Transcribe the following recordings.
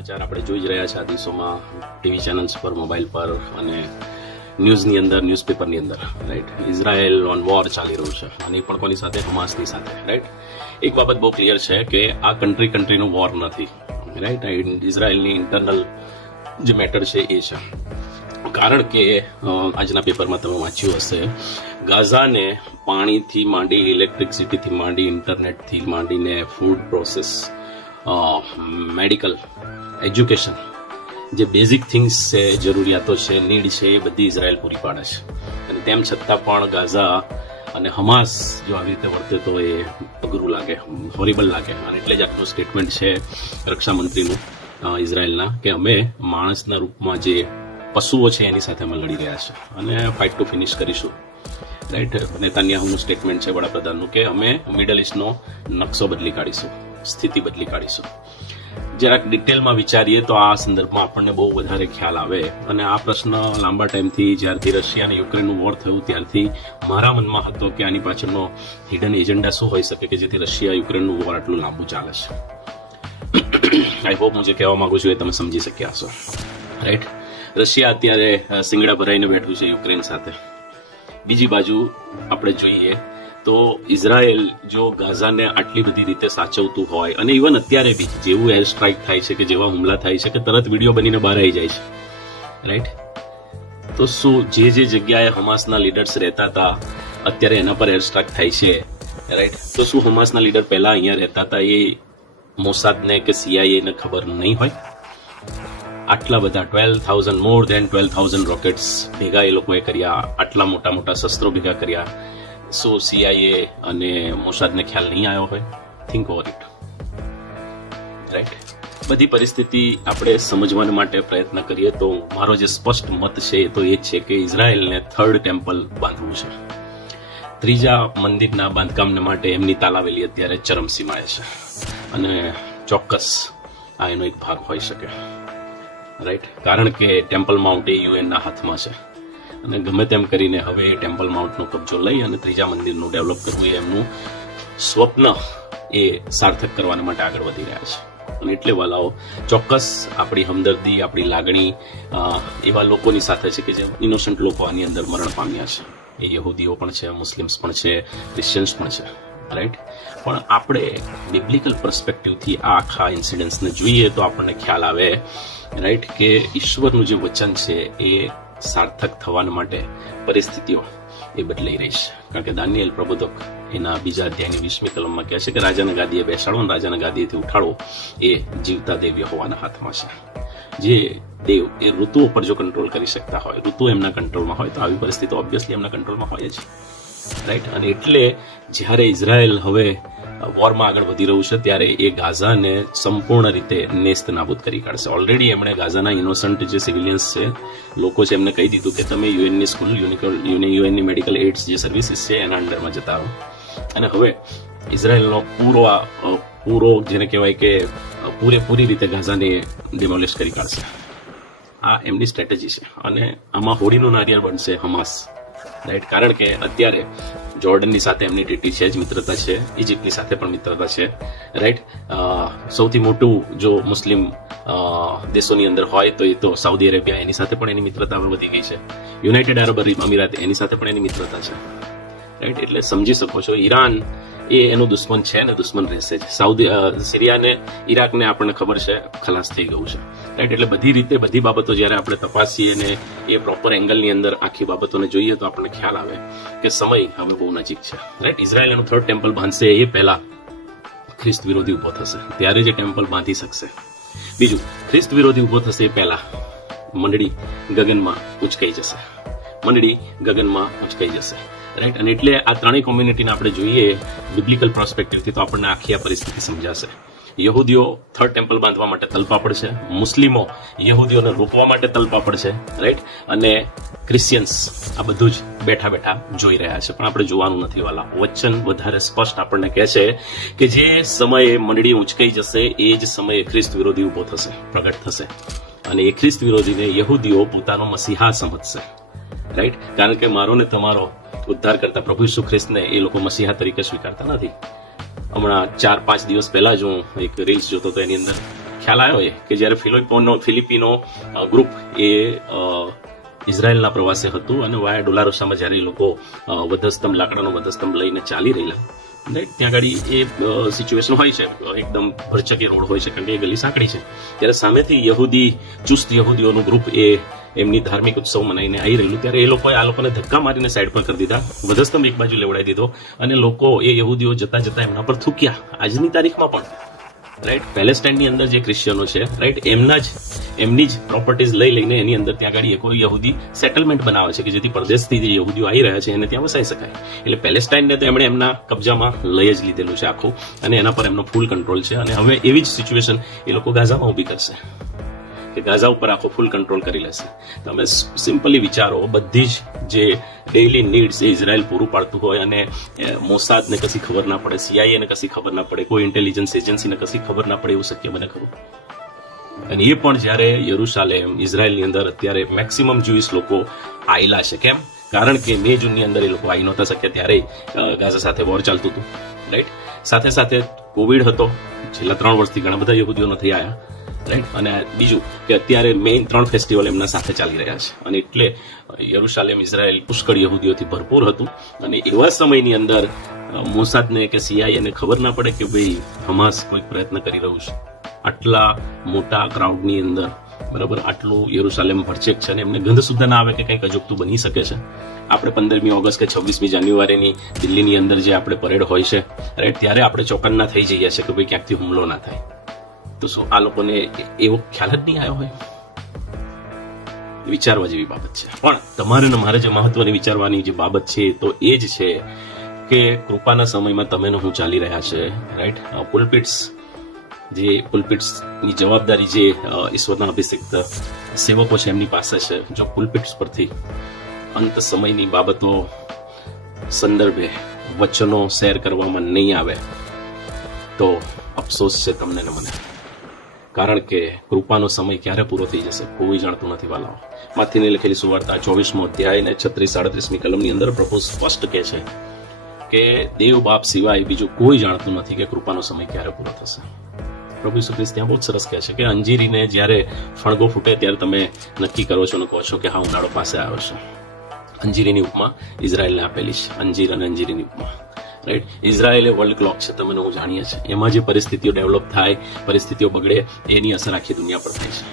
સમાચાર આપણે જોઈ જ રહ્યા છે આ દિવસોમાં ટીવી ચેનલ્સ પર, મોબાઈલ પર અને ન્યૂઝની અંદર, ન્યૂઝપેપરની અંદર, રાઈટ. ઇઝરાયલ ઓન વોર ચાલી રહ્યું છે અને એ પણ કોની સાથે? હમાસની સાથે, રાઈટ. એક બાબત બહુ ક્લિયર છે કે આ કન્ટ્રીનું વોર નથી, રાઈટ. ઇઝરાયલની ઇન્ટરનલ જે મેટર છે એ છે. કારણ કે આજના પેપરમાં તમે વાંચ્યું હશે, ગાઝાને પાણીથી માંડી, ઇલેક્ટ્રિસિટીથી માંડી, ઇન્ટરનેટથી માંડીને ફૂડ પ્રોસેસ, મેડિકલ, એજ્યુકેશન, જે બેઝિક થિંગ્સ છે, જરૂરિયાતો છે, નીડ છે, એ બધી ઇઝરાયલ પૂરી પાડે છે. અને તેમ છતાં પણ ગાઝા અને હમાસ જો આવી રીતે વર્તે તો એ અઘરું લાગે, હોરિબલ લાગે. અને એટલે જ આટલું સ્ટેટમેન્ટ છે રક્ષામંત્રીનું ઇઝરાયલના કે અમે માણસના રૂપમાં જે પશુઓ છે એની સાથે અમે લડી રહ્યા છે અને ફાઇટ ટુ ફિનિશ કરીશું, રાઈટ. નેતાન્યાહુનું સ્ટેટમેન્ટ છે વડાપ્રધાનનું કે અમે મિડલ ઇસ્ટનો નકશો બદલી કાઢીશું, સ્થિતિ બદલી કાઢીશું. જરાક ડિટેલમાં વિચારીએ તો આ સંદર્ભમાં આપણને બહુ વધારે ખ્યાલ આવે. અને આ પ્રશ્ન લાંબા ટાઈમથી, જ્યારથી રશિયા અને યુક્રેનનું વોર થયું ત્યારથી મારા મનમાં હતો કે આની પાછળનો હિડન એજન્ડા શું હોઈ શકે કે જેથી રશિયા યુક્રેનનું વોર આટલું લાંબુ ચાલે છે. આઈ હોપ હું જે કહેવા માંગુ છું એ તમે સમજી શક્યા હશો, રાઈટ. રશિયા અત્યારે સિંગડા ભરાઈને બેઠું છે યુક્રેન સાથે. બીજી બાજુ આપણે જોઈએ તો ઇઝરાયલ જો ગાઝાને આટલી બધી રીતે સાચવતું હોય, અને ઇવન અત્યારે બી જેવું એર સ્ટ્રાઇક થાય છે, કે જેવા હુમલા થાય છે, કે તરત વિડીયો બનીને બહાર આવી જાય છે, રાઈટ. તો શું જે જગ્યાએ હમાસના લીડર્સ રહેતા હતા અત્યારે એના પર એર સ્ટ્રાઇક થાય છે, રાઈટ. તો શું હમાસના લીડર પહેલા અહીંયા રહેતા હતા એ મોસાદને કે CIA ને ખબર નહીં હોય? આટલા બધા 12,000, મોર દેન 12,000 રોકેટ્સ ભેગા એ લોકોએ કર્યા, આટલા મોટા મોટા શસ્ત્રો ભેગા કર્યા. સો CIA અને મોસાદને ખ્યાલ નહીં આવ્યો હોય? Think over it, right. બધી પરિસ્થિતિ આપણે સમજવા માટે પ્રયત્ન કરીએ તો મારો જે સ્પષ્ટ મત છે તો એ છે કે ઇઝરાયલને થર્ડ ટેમ્પલ બાંધવું છે. ત્રીજા મંદિરના બાંધકામને માટે એમની તાલાવેલી અત્યારે ચરમસીમાએ છે અને ચોક્કસ આ એનો એક ભાગ હોઈ શકે, રાઈટ. કારણ કે ટેમ્પલ માઉન્ટ એ UN ના હાથમાં છે અને ગમે તેમ કરીને હવે એ ટેમ્પલ માઉન્ટનો કબજો લઈ અને ત્રીજા મંદિરનું ડેવલપ કરવું એ એમનું સ્વપ્ન એ સાર્થક કરવા માટે આગળ વધી રહ્યા છે. અને એટલે વાલાઓ, ચોક્કસ આપણી હમદર્દી, આપણી લાગણી એવા લોકોની સાથે છે કે જે ઇનોસન્ટ લોકો આની અંદર મરણ પામ્યા છે. એ યહૂદીઓ પણ છે, મુસ્લિમ્સ પણ છે, ક્રિશ્ચિયન્સ પણ છે, રાઈટ. પણ આપણે બિબ્લિકલ પર્સપેક્ટિવથી આ આખા ઇન્સિડન્ટ્સને જોઈએ તો આપણને ખ્યાલ આવે, રાઈટ, કે ઈશ્વરનું જે વચન છે એ સાર્થક થવા માટે પરિસ્થિતિઓ એ બદલાઈ રહી છે. કારણ કે દાનિયેલ પ્રબોધક એના 2 અધ્યાયની 20મી કલમમાં કહે છે કે રાજાના ગાદીએ બેસાડો અને રાજાના ગાદીએથી ઉઠાડો એ જીવતા દેવ યહોવાના હાથમાં છે. જે દેવ એ ઋતુઓ પર જો કંટ્રોલ કરી શકતા હોય, ઋતુ એમના કંટ્રોલમાં હોય, તો આવી પરિસ્થિતિ ઓબ્વિયસલી એમના કંટ્રોલમાં હોય જ, રાઈટ. અને એટલે જ્યારે ઇઝરાયલ હવે વોરમાં આગળ વધી રહ્યું છે ત્યારે એ ગાઝાને સંપૂર્ણ રીતે નેસ્ત નાબૂદ કરી કાઢશે. ઓલરેડી એમણે ગાઝાના ઇનોસન્ટ જે સિવિલિયન્સ છે, લોકો છે, એમને કહી દીધું કે તમે UN ની સ્કૂલ, UN ની મેડિકલ એડ્સ જે સર્વિસીસ છે એના અંડરમાં જતા રહો. અને હવે ઇઝરાયલનો પૂરો જેને કહેવાય કે પૂરેપૂરી રીતે ગાઝાને ડિમોલિશ કરી કાઢશે. આ એમની સ્ટ્રેટેજી છે. અને આમાં હોળીનું નારિયેળ બનશે હમાસ, રાઈટ. કારણ કે અત્યારે જોર્ડનની સાથે એમની ટ્રીટી છે જ, મિત્રતા છે, ઇજિપ્તની સાથે પણ મિત્રતા છે, રાઈટ. સૌથી મોટું જો મુસ્લિમ દેશોની અંદર હોય તો એ તો સાઉદી અરેબિયા, એની સાથે પણ એની મિત્રતા વધી ગઈ છે. યુનાઇટેડ આરબ અમીરાત, એની સાથે પણ એની મિત્રતા છે, રાઈટ. એટલે સમજી શકો છો, ઈરાન એ એનો દુશ્મન છે ને દુશ્મન રહેશે જ. સિરિયાને, ઈરાકને આપણને ખબર છે ખલાસ થઈ ગયું છે, રાઈટ. એટલે બધી રીતે બધી બાબતો જ્યારે આપણે તપાસીએ ને એ પ્રોપર એંગલની અંદર આખી બાબતોને જોઈએ તો આપણને ખ્યાલ આવે કે સમય હવે બહુ નજીક છે, રાઈટ. ઇઝરાયલ એનું થર્ડ ટેમ્પલ બાંધશે એ પહેલા ખ્રિસ્ત વિરોધી ઉભો થશે, ત્યારે જે ટેમ્પલ બાંધી શકશે. બીજું, ખ્રિસ્ત વિરોધી ઉભો થશે એ પહેલા મંડળી ગગનમાં ઉંચકાઈ જશે, રાઈટ. અને એટલે આ ત્રણેય કોમ્યુનિટીને આપણે જોઈએ બિબ્લિકલ પ્રોસ્પેક્ટિવથી તો આપણને આખી આ પરિસ્થિતિ સમજાશે. યહૂદીઓ થર્ડ ટેમ્પલ બાંધવા માટે તલપા પડશે, મુસ્લિમો યહૂદીઓને રોકવા માટે તલપા પડશે, રાઈટ. અને ક્રિશ્ચિયન્સ આ બધું જ બેઠા બેઠા જોઈ રહ્યા છે. પણ આપણે જોવાનું નથી વાલા. વચન વધારે સ્પષ્ટ આપણને કહે છે કે જે સમયે મંડળી ઉંચકાઈ જશે એ જ સમયે ખ્રિસ્ત વિરોધી ઉભો થશે, પ્રગટ થશે. અને એ ખ્રિસ્ત વિરોધીને યહૂદીઓ પોતાનો મસીહા સમજશે, રાઈટ. કારણ કે મારો ને તમારો ઉદ્ધાર કરતા પ્રભુ ઈસુ ખ્રિસ્તને એ લોકો મસીહા તરીકે સ્વીકારતા નથી. હમણાં 4-5 દિવસ પહેલા જ હું એક રીલ્સ જોતો હતો, એની અંદર ખ્યાલ આવ્યો કે જ્યારે ફિલિપિનો ગ્રુપ એ ઇઝરાયલના પ્રવાસે હતું અને વાયા ડોલારોસામાં જ્યારે એ લોકો વધસ્તંભ લાકડાનો વધસ્તંભ લઈને ચાલી રહેલા, ત્યાં આગળ એ સિચ્યુએશન હોય છે, એકદમ ભરચકે રોડ હોય છે કારણ કે એ ગલી સાંકડી છે, ત્યારે સામેથી ચુસ્ત યહૂદીઓનું ગ્રુપ એ એમની ધાર્મિક ઉત્સવ મનાઈને આવી રહેલું, ત્યારે એ લોકોએ આ લોકોને ધક્કા મારીને સાઈડ પર કરી દીધા, વધસ્તંભ એક બાજુ લેવડાવી દીધો અને લોકો એ યહૂદીઓ જતા જતા એમના પર થૂક્યા. આજની તારીખમાં પણ રાઈટ પેલેસ્ટાઇનની અંદર જે ક્રિશ્ચિયનો છે રાઈટ એમની જ પ્રોપર્ટીઝ લઈને એની અંદર ત્યાં આગળ કોઈ યહૂદી સેટલમેન્ટ બનાવે છે કે જેથી પરદેશથી જે યહૂદીઓ આવી રહ્યા છે એને ત્યાં વસાઈ શકાય. એટલે પેલેસ્ટાઇનને તો એમણે એમના કબજામાં લઈ જ લીધેલું છે આખું, અને એના પર એમનો ફૂલ કંટ્રોલ છે. અને હવે એવી જ સિચ્યુએશન એ લોકો ગાઝામાં ઊભી કરશે કે ગાઝા ઉપર આખો ફૂલ કંટ્રોલ કરી લેશે. તમે સિમ્પલી વિચારો, બધી જ જે ડેઇલી નીડ્સ એ ઇઝરાયલ પૂરું પાડતું હોય અને મોસાદને કશી ખબર ના પડે, સીઆઈએને કશી ખબર ના પડે, કોઈ ઇન્ટેલિજન્સ એજન્સીને કશી ખબર ના પડે, એવું શક્ય બને ખરું? અને એ પણ જ્યારે યરુશાલેમ ઇઝરાયલની અંદર અત્યારે મેક્સિમમ જ્યુઇશ લોકો આવેલા છે. કેમ? કારણ કે મે જૂનની અંદર એ લોકો આવી નહોતા શક્યા, ત્યારે ગાઝા સાથે વોર ચાલતું હતું રાઈટ. સાથે સાથે કોવિડ હતો, છેલ્લા 3 વર્ષથી ઘણા બધા યહૂદીઓ નથી આવ્યા રાઈટ. અને બીજું કે અત્યારે મેઇન 3 ફેસ્ટિવલ એમના સાથે ચાલી રહ્યા છે, અને એટલે યરુશાલેમ ઇઝરાયલ પુષ્કળ યહૂદીઓથી ભરપૂર હતું. અને એવા સમયની અંદર મોસાદને કે સીઆઈએને ખબર ના પડે કે ભાઈ હમાસ કોઈ પ્રયત્ન કરી રહ્યું છે આટલા મોટા ક્રાઉડની અંદર, બરાબર, આટલું યરુશાલેમ ભરચેક છે અને એમને ગંધ સુદ્ધા ના આવે કે કંઈક અજુગતું બની શકે છે. આપણે 15મી ઓગસ્ટ કે 26મી જાન્યુઆરીની દિલ્હીની અંદર જે આપણે પરેડ હોય છે રાઈટ, ત્યારે આપણે ચોકન્ના થઈ જઈએ છીએ કે ભાઈ ક્યાંકથી હુમલો ના થાય. તો શું આ લોકોને એવો ખ્યાલ જ નહીં આવ્યો હોય? વિચારવા જેવી બાબત છે. પણ તમારે ને મારે જે મહત્વની વિચારવાની જે બાબત છે તો એ જ છે કે કૃપાના સમયમાં તમે ને હું ચાલી રહ્યા છે રાઈટ. પુલપિટ્સની જવાબદારી જે ઈશ્વરના અભિષિક્ત સેવકો છે એમની પાસે છે. જો પુલપિટ્સ પરથી અંત સમયની બાબતો સંદર્ભે વચનો શેર કરવામાં નહીં આવે તો અફસોસ છે તમને ને મને, કારણ કે કૃપાનો સમય ક્યારે પૂરો થઈ જશે કોઈ જાણતું નથી વાલાઓ. માથીની લખેલી સુવાર્તા 24મો અધ્યાય ને 36-38મી કલમની અંદર પ્રભુ સ્પષ્ટ કહે છે કે દેવ બાપ સિવાય બીજું કોઈ જાણતું નથી કે કૃપાનો સમય ક્યારે પૂરો થશે. પ્રભુ ઈસુ ખ્રિસ્ત ત્યાં બહુ જ સરસ કહે છે કે અંજીરીને જ્યારે ફણગો ફૂટે ત્યારે તમે નક્કી કરો છો અને કહો છો કે હા ઉનાળો પાસે આવ્યો છે. અંજીરીની ઉપમા ઇઝરાયલને આપેલી છે, અંજીર અને અંજીરીની ઉપમા રાઈટ. ઇઝરાયલ એ વર્લ્ડ ક્લોક છે, તમે હું જાણીએ છીએ. એમાં જે પરિસ્થિતિઓ ડેવલપ થાય, પરિસ્થિતિઓ બગડે, એની અસર આખી દુનિયા પર થાય છે.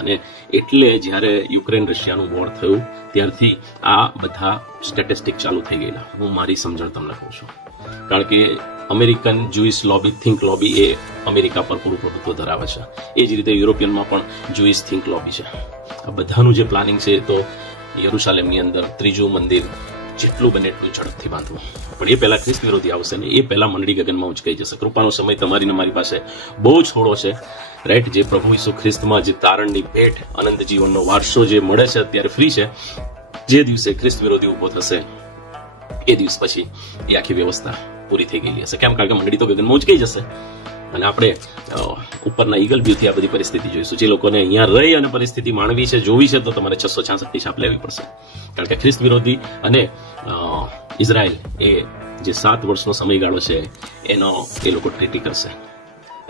અને એટલે જ્યારે યુક્રેન રશિયાનું વોર થયું ત્યારથી આ બધા સ્ટેટિસ્ટિક ચાલુ થઈ ગયેલા. હું મારી સમજણ તમને કહું છું, કારણ કે American Jewish lobby, think lobby એ અમેરિકા પર પૂરું પ્રભુત્વ ધરાવે છે. એ જ રીતે યુરોપિયનમાં પણ જ્યુઇશ થિંક લોબી છે. આ બધાનું જે પ્લાનિંગ છે તો યરુશાલેમની અંદર 3જું મંદિર જેટલું બને એટલું ઝડપથી બાંધવું. પણ એ પહેલા ખ્રિસ્ત વિરોધી આવશે ને એ પહેલા મંડળી ગગનમાં ઉંચકાઈ જશે. કૃપાનો સમય તમારી ને મારી પાસે બહુ જ થોડો છે રાઈટ. જે પ્રભુ ઈસુ ખ્રિસ્તમાં જે તારણની ભેટ, અનંત જીવનનો વારસો જે મળે છે અત્યારે ફ્રી છે, જે દિવસે ખ્રિસ્ત વિરોધી ઉભો થશે એ દિવસ પછી એ આખી વ્યવસ્થા પૂરી થઈ ગયેલી હશે. કેમ? કારણ કે મંડળી તો ગગનમાં ઉંચકાઈ જશે અને આપણે ઉપરના ઈગલ વ્યૂથી આ બધી પરિસ્થિતિ જોઈશું. જે લોકોને અહીંયા રહી અને પરિસ્થિતિ માણવી છે, જોવી છે, તો તમારે 666 છાપ લેવી પડશે. કારણ કે ખ્રિસ્ત વિરોધી અને ઇઝરાયલ એ જે 7 વર્ષનો સમયગાળો છે એનો એ લોકો ટ્રીટી કરશે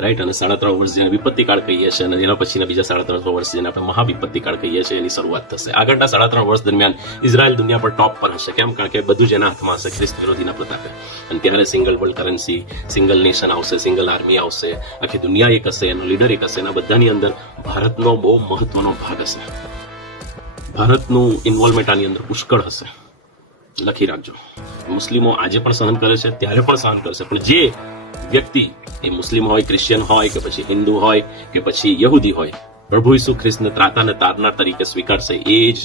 રાઈટ. અને 3.5 વર્ષ જેને વિપત્તિ કાળ કહીએ છીએ અને એના પછીના બીજા 3.5 વર્ષ જેને આપણે મહાવિપત્તિ કાળ કહીએ છીએ એની શરૂઆત થશે. આગળના 3.5 વર્ષ દરમિયાન ઇઝરાયલ દુનિયા પર ટોપ પર હશે. કેમ? કારણ કે બધું જ એના હાથમાં હશે ખ્રિસ્ત વિરોધીના પ્રતાપે. અને ત્યારે single world currency, single nation આવશે, સિંગલ આર્મી આવશે, આખી દુનિયા એક હશે, એનો લીડર એક હશે. એના બધાની અંદર ભારતનો બહુ મહત્વનો ભાગ હશે. ભારતનું ઇન્વોલ્વમેન્ટ આની અંદર પુષ્કળ હશે. લખી રાખજો. મુસ્લિમો આજે પણ સહન કરે છે, ત્યારે પણ સહન કરશે. પણ જે વ્યક્તિ એ મુસ્લિમ હોય, ક્રિશ્ચિયન હોય કે પછી હિન્દુ હોય કે પછી યહૂદી હોય, પ્રભુ ઈસુ ખ્રિસ્તને ત્રાતાને તારનાર તરીકે સ્વીકારશે એ જ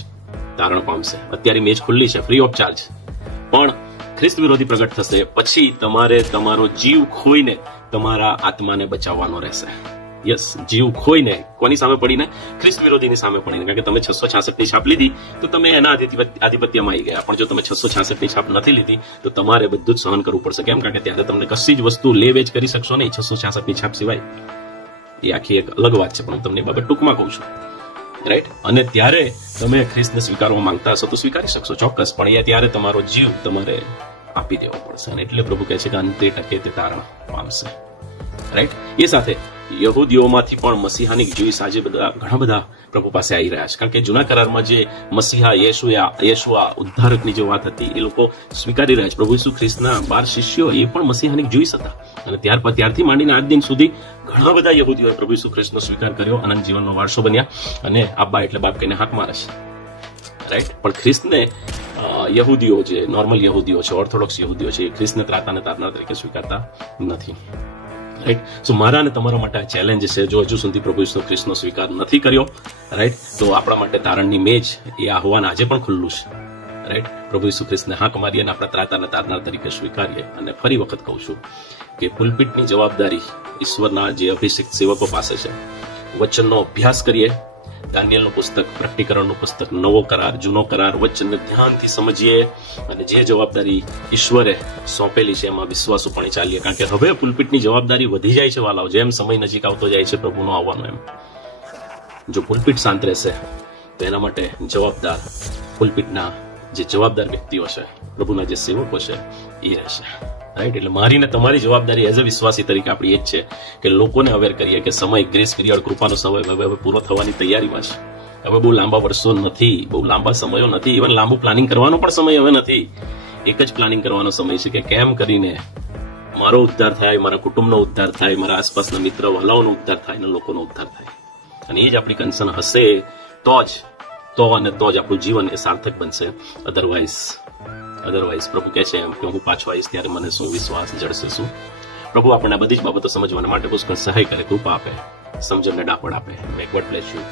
તારણ પામશે. અત્યારે મેચ ખુલ્લી છે, ફ્રી ઓફ ચાર્જ. પણ ખ્રિસ્ત વિરોધી પ્રગટ થશે પછી તમારે તમારો જીવ ખોઈને તમારા આત્માને બચાવવાનો રહેશે. યસ, જીવ ખોઈને. કોની સામે પડીને? ખ્રિસ્ત વિરોધીની સામે પડીને. કારણ કે તમે 666ની છાપ લીધી તો તમે એના આધિપત્યમાં આવી ગયા. પણ જો તમે 666ની છાપ નથી લીધી તો તમારે બધું જ સહન કરવું પડશે. કેમ? કારણ કે ત્યારે તમને કશી જ વસ્તુ લે વેચ કરી શકશો નહીં 666ની છાપ સિવાય. એ આખી એક અલગ વાત છે, પણ હું તમને બાબત ટૂંકમાં કહું છું રાઈટ. અને ત્યારે તમે ખ્રિસ્તને સ્વીકારવા માંગતા હશો તો સ્વીકારી શકશો ચોક્કસ, પણ એ ત્યારે તમારો જીવ તમારે આપી દેવો પડશે. અને એટલે પ્રભુ કહે છે કે અંતે ટકે તે તારણ પામશે રાઈટ. એ સાથે યહૂદીઓમાંથી પણ મસીહાની જ્યુઈશ આજે ઘણા બધા પ્રભુ પાસે આવી રહ્યા છે, કારણ કે જૂના કરારમાં જે મસીહા યેશુઆ ઉદ્ધારકની જે વાત હતી એ લોકો સ્વીકારી રહ્યા છે. પ્રભુ ઈસુ ખ્રિસ્તના 12 શિષ્યો એ પણ મસીહાની જ્યુઈશ હતા, અને ત્યારથી માંડીને આજ દિન સુધી ઘણા બધા યહૂદીઓએ પ્રભુ ઈસુ ખ્રિસ્તનો સ્વીકાર કર્યો, અનંત જીવનનો વારસો બન્યા, અને આબ્બા એટલે બાપ કહીને હાથ મારે છે, રાઈટ. પણ ખ્રિસ્તને યહૂદીઓ જે નોર્મલ યહૂદીઓ છે, ઓર્થોડોક્સ યહૂદીઓ છે, એ ખ્રિસ્તને ત્રાતાને તારનાર તરીકે સ્વીકારતા નથી, રાઈટ. સો મારા અને તમારા માટે આ ચેલેન્જ છે. જો હજુ સુધી પ્રભુ ઈસુ ખ્રિસ્તનો સ્વીકાર નથી કર્યો, રાઈટ, તો આપણા માટે તારણની મેજ એ આહવાન આજે પણ ખુલ્લું છે, રાઈટ. પ્રભુ ઈસુ ખ્રિસ્તને હાંક મારીએ અને આપણા ત્રાતાને તારનાર તરીકે સ્વીકારીએ. અને ફરી વખત કહું છું કે પુલપિટની જવાબદારી ઈશ્વરના જે અભિષિક્ત સેવકો પાસે છે. વચનનો અભ્યાસ કરીએ, દાનિયેલનું પુસ્તક, પ્રકટીકરણનું પુસ્તક, નવો કરાર, જૂનો કરાર, વચનને ધ્યાનથી સમજીએ, અને જે જવાબદારી ઈશ્વરે સોંપેલી છે એમાં વિશ્વાસુપણે ચાલીએ. કારણ કે હવે પુલપિટની જવાબદારી વધી જાય છે વાલાઓ, જેમ સમય નજીક આવતો જાય છે પ્રભુનો આવવાનો એમ. જો પુલપિટ શાંત રહેશે તો એના માટે જવાબદાર પુલપિટના જે જવાબદાર વ્યક્તિઓ છે, પ્રભુના જે સેવકો છે એ રહેશે, રાઈટ. એટલે મારી ને તમારી જવાબદારી એઝ અ વિશ્વાસી તરીકે આપણી એ જ છે કે લોકોને અવેર કરીએ કે સમય, ગ્રેસ પીરિયડ, કૃપાનો સમય હવે પૂરો થવાની તૈયારીમાં છે. હવે બહુ લાંબા વર્ષો નથી, બહુ લાંબા સમયો નથી, ઇવન લાંબુ પ્લાનિંગ કરવાનો પણ સમય હવે નથી. એક જ પ્લાનિંગ કરવાનો સમય છે કે કેમ કરીને મારો ઉદ્ધાર થાય, મારા કુટુંબનો ઉદ્ધાર થાય, મારા આસપાસના મિત્ર વાલાઓનો ઉદ્ધાર થાય, અને લોકોનો ઉદ્ધાર થાય. અને એ જ આપણી કન્સર્ન હશે તો જ આપણું જીવન એ સાર્થક બનશે. અધરવાઇઝ પ્રભુ કહે છે એમ કે હું પાછો આવીશ ત્યારે મને શું વિશ્વાસ જળશે શું. પ્રભુ આપણને આ બધી જ બાબતો સમજવાના માટે પુષ્કળ સહાય કરે, કૃપા આપે, સમજણને ડાપણ આપે. Make God bless you.